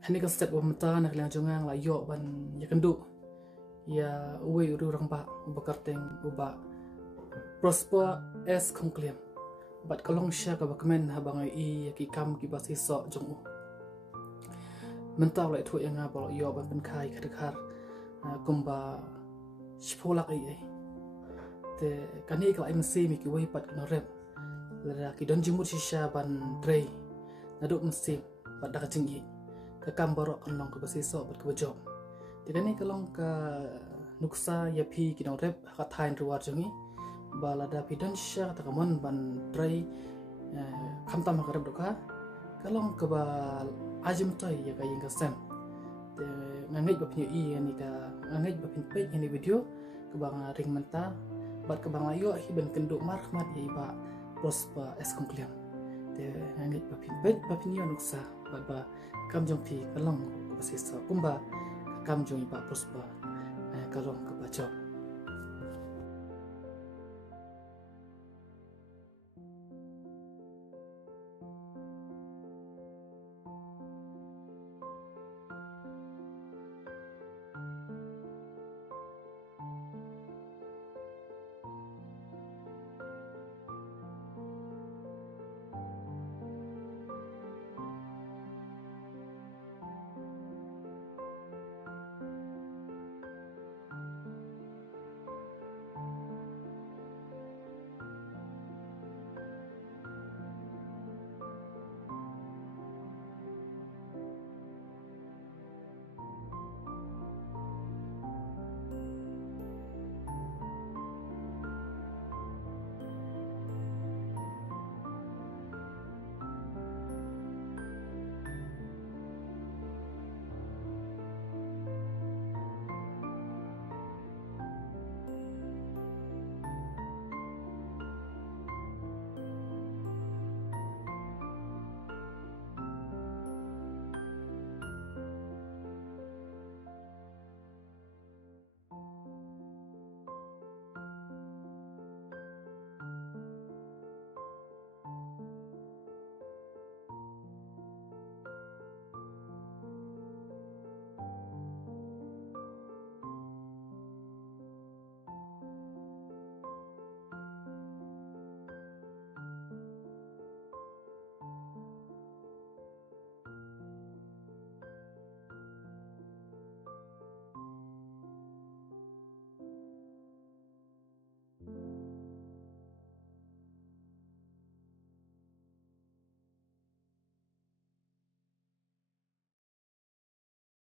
Hani ka step umta nak lang jongang la yo ban ya kendu ya uwe uru rang ba ubakarteng uba prosper as conclaim bat kalong sha ka bakmen habang I ya ki kam ki basi so jong mentau lai thu nga bol yo ban ben khai khar kumba shpolak ai te kani ka im si mi ki wei pat no rep la ki don jimut shisha ban drei naduk mesti pat dak jinggi ka kam borok kanong ka basi so bat ka job te kani kalong ka nuksa ya phi ki no rep ka thain ruwar jongi balada pidan sha ta kamon ban drei khamtam ka rep doka kalong ka ba ajim toy ya ka yinga sem te ngangai ba phi I ni ka ngangai ba phi pe ni video ka bang ring menta bat ka bang ayo hi ben kendo marhmat ya ba prosper as conclaim te ngangai ba phi ni nuksa ba kam jong phi kalong ka basi so kumba kam jong ba prosper kalong ka ba job